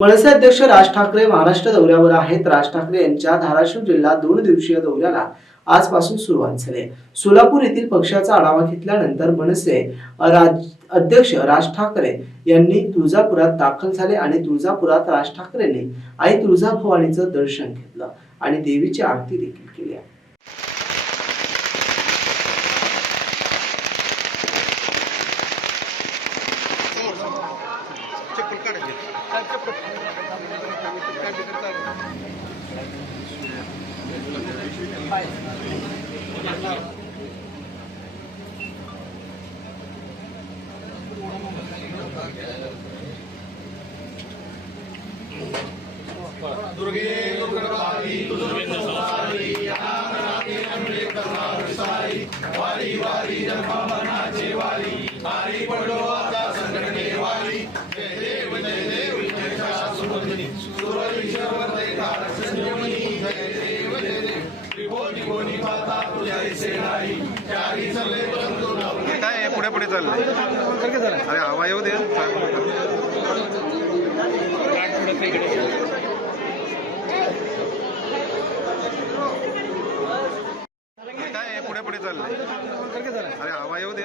मनसे अध्यक्ष राज ठाकरे महाराष्ट्र दौऱ्यावर आहेत। राज ठाकरे यांच्या धाराशिव जिल्हा 2 दिवसीय दौऱ्याला आजपासून सुरुवात झाली। सोलापूर येथील पक्षाचा आढावा घेतल्यानंतर मनसे अध्यक्ष राज ठाकरे यांनी तुळजापुरात दाखल झाले आणि तुळजापुरात राज ठाकरेंनी आई तुळजाभवानीचं दर्शन घेतलं आणि देवीची आरती देखील केली। दुर्गे दुर्गवारी दुर्गेंद्रवारी वारी वारी जन्मनाचे वारी वारी पडलो आता संकटे वारी जय देव जय शास्त्रवंदनी सुरईश्वर तारक संजीवनी जय देव त्रिभुवनी कोणी पाता तुझ्या सेनाई चारी सगळे बंधू काय पुढे पुढे चाललंय? अरे हवा येऊ दे। काय पुढे पुढे चाललंय? अरे हवा येऊ दे।